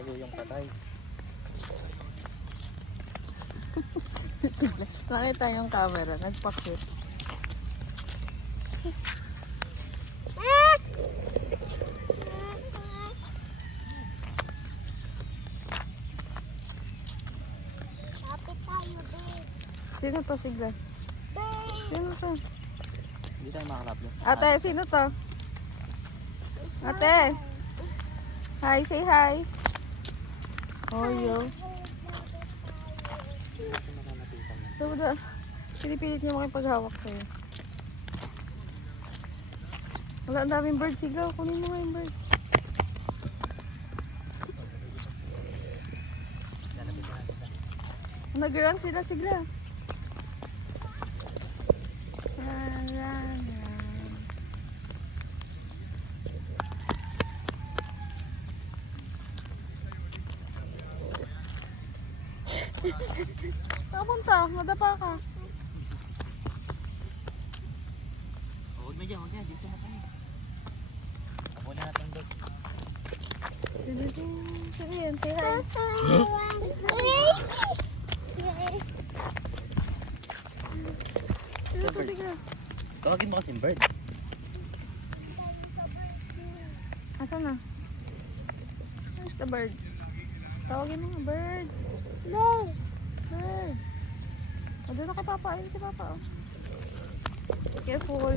nakatayo yung patay. Nakita yung camera, nagpakit. Sino to, Sigla? Sino to? Hindi tayo makalapit. Ate, sino to? Ate! Hi, say hi! Oyo. So, pinipilit niya makipaghawak sa'yo. Wala, ang daming bird. Sigaw, kunin mo nga yung bird. Nag-run sila, Sigla. Kapunta, madapa ka. Huwag na dyan, dito na tayo. Ako na natin doon. Sige yan, say hi. Tawagin mo kasing bird. Asan na? Where's the bird? Tawagin mo nga, bird. No! Bird. O, doon na kay Papa. Ayun si Papa, oh. Careful.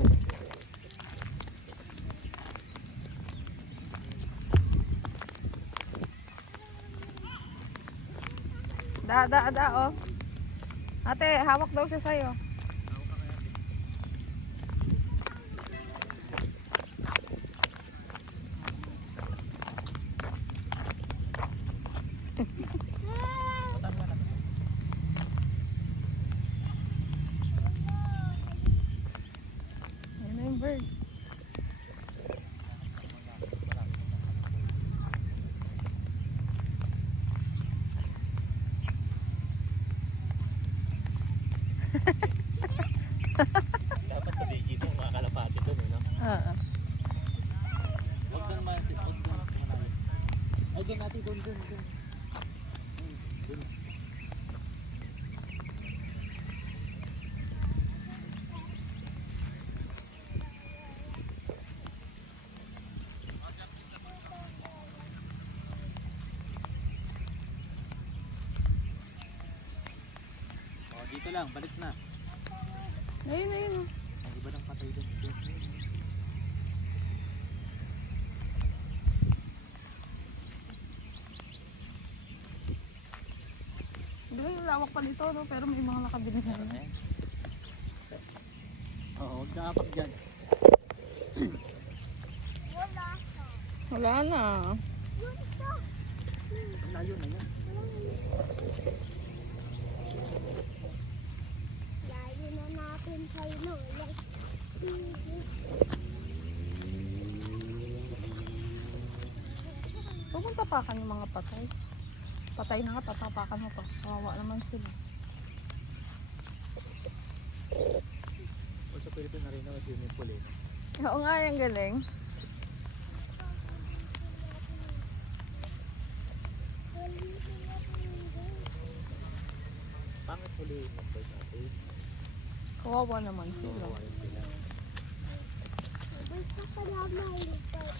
Da, oh. Ate, hawak daw siya sa'yo. Ayan na yung bird. Dapat sa Beijing yung mga kalapati doon, no? Oo. Huwag doon naman. Ay, doon natin, doon. Dito lang, balik na. Ayun. Ang iba ng patay doon. Di ba yung lawak pa dito, no? Pero may mga nakabili na rin. Oo, huwag nakapak dyan. Wala na. Layo na yan. Layo na natin sa'yo, no? Pupunta pa ka yung mga patay. Patay na nga, tatapakan mo pa. Kawawa naman sila. O sa Pilipino na rin na swimming pool eh. Oo nga, yung galing. Pangit huli yung mag-bird natin. Kawawa naman sila. Basta pala mailipad.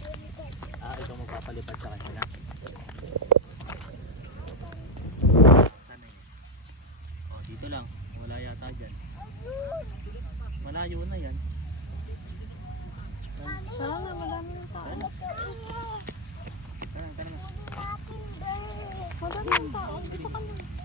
Ikaw magpapalipad sa kanila. Sana yun. O, dito lang. Wala yata dyan. Malayo na yan. Sana na, madami ng tao. Tara na. Madami ng tao. Dito ka na.